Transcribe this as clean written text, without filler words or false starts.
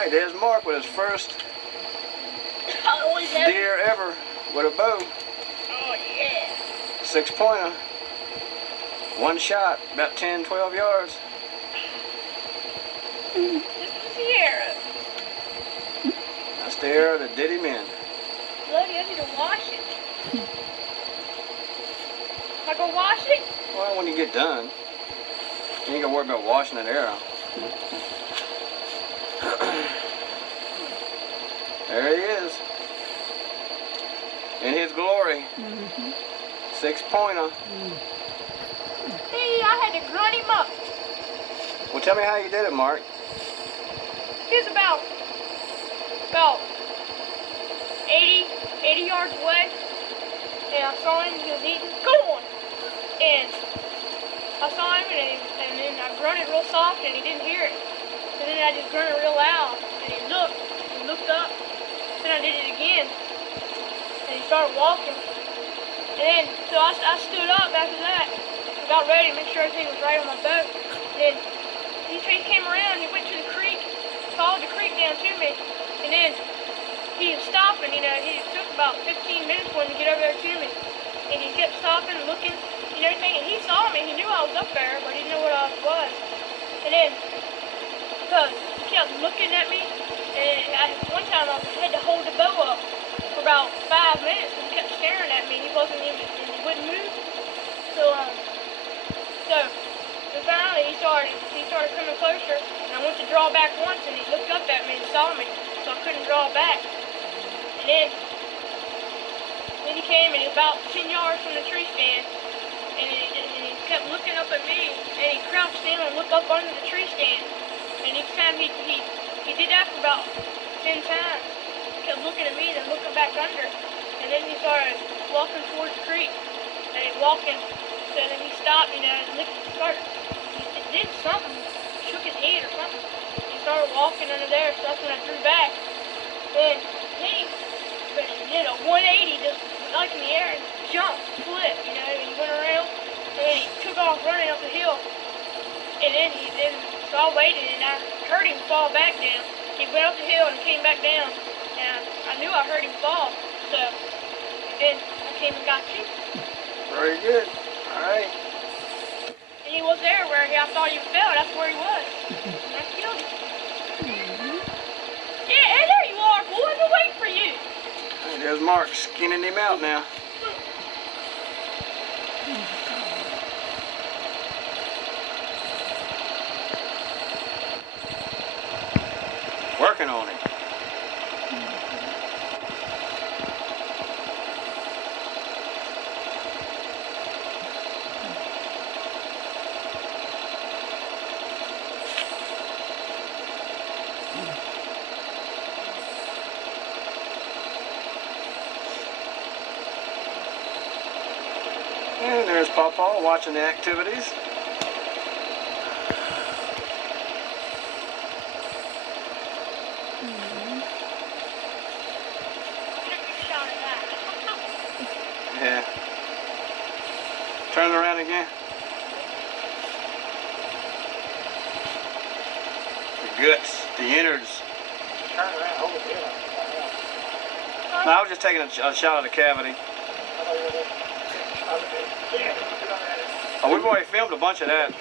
Alright, there's Mark with his first deer ever with a bow. Oh, yeah. 6-pointer. One shot, about 10, 12 yards. This is the arrow. That's the arrow that did him in. Bloody, I need to wash it. Am I gonna wash it? Well, when you get done, you ain't gonna worry about washing that arrow. There he is. In his glory. 6-pointer. See, I had to grunt him up. Well, tell me how you did it, Mark. He was about 80 yards away. And I saw him, he was eating corn. And I saw him, and then I grunted real soft, and he didn't hear it. And then I just grunted real loud, and he looked up. Then I did it again, and he started walking. And then, so I stood up after that, about ready to make sure everything was right on my boat. And then he came around, he went to the creek, followed the creek down to me, and then he was stopping, you know, it took about 15 minutes for him to get over there to me. And he kept stopping and looking and everything, and he saw me, he knew I was up there, but he didn't know what I was. And then, he kept looking at me, and one time I had to hold the bow up for about 5 minutes, and he kept staring at me, and he wouldn't move. So finally he started coming closer, and I went to draw back once, and he looked up at me and saw me, so I couldn't draw back. And then he came, and he was about 10 yards from the tree stand, and he kept looking up at me, and he crouched down and looked up under the tree stand. And each time he did that for about 10 times. He kept looking at me, then looking back under. And then he started walking towards the creek. And he walking, so then he stopped, you know, and he did something, shook his head or something. He started walking under there, so that's when I drew back. And he did a 180 just like in the air and jumped, flipped, you know, and he went around, and then he took off running up the hill. And then so I waited, and I heard him fall back down. He went up the hill and came back down, and I knew I heard him fall, so then I came and got you. Very good. All right. And he was there where I thought he fell. That's where he was. And I killed him. Yeah, hey, there you are, boy. I've been waiting for you. All right, there's Mark skinning him out now. Working on it. And there's Pawpaw watching the activities. Yeah. Turn it around again. The guts, the innards. Turn around, hold it there. No, I was just taking a shot of the cavity. Oh, we've already filmed a bunch of that.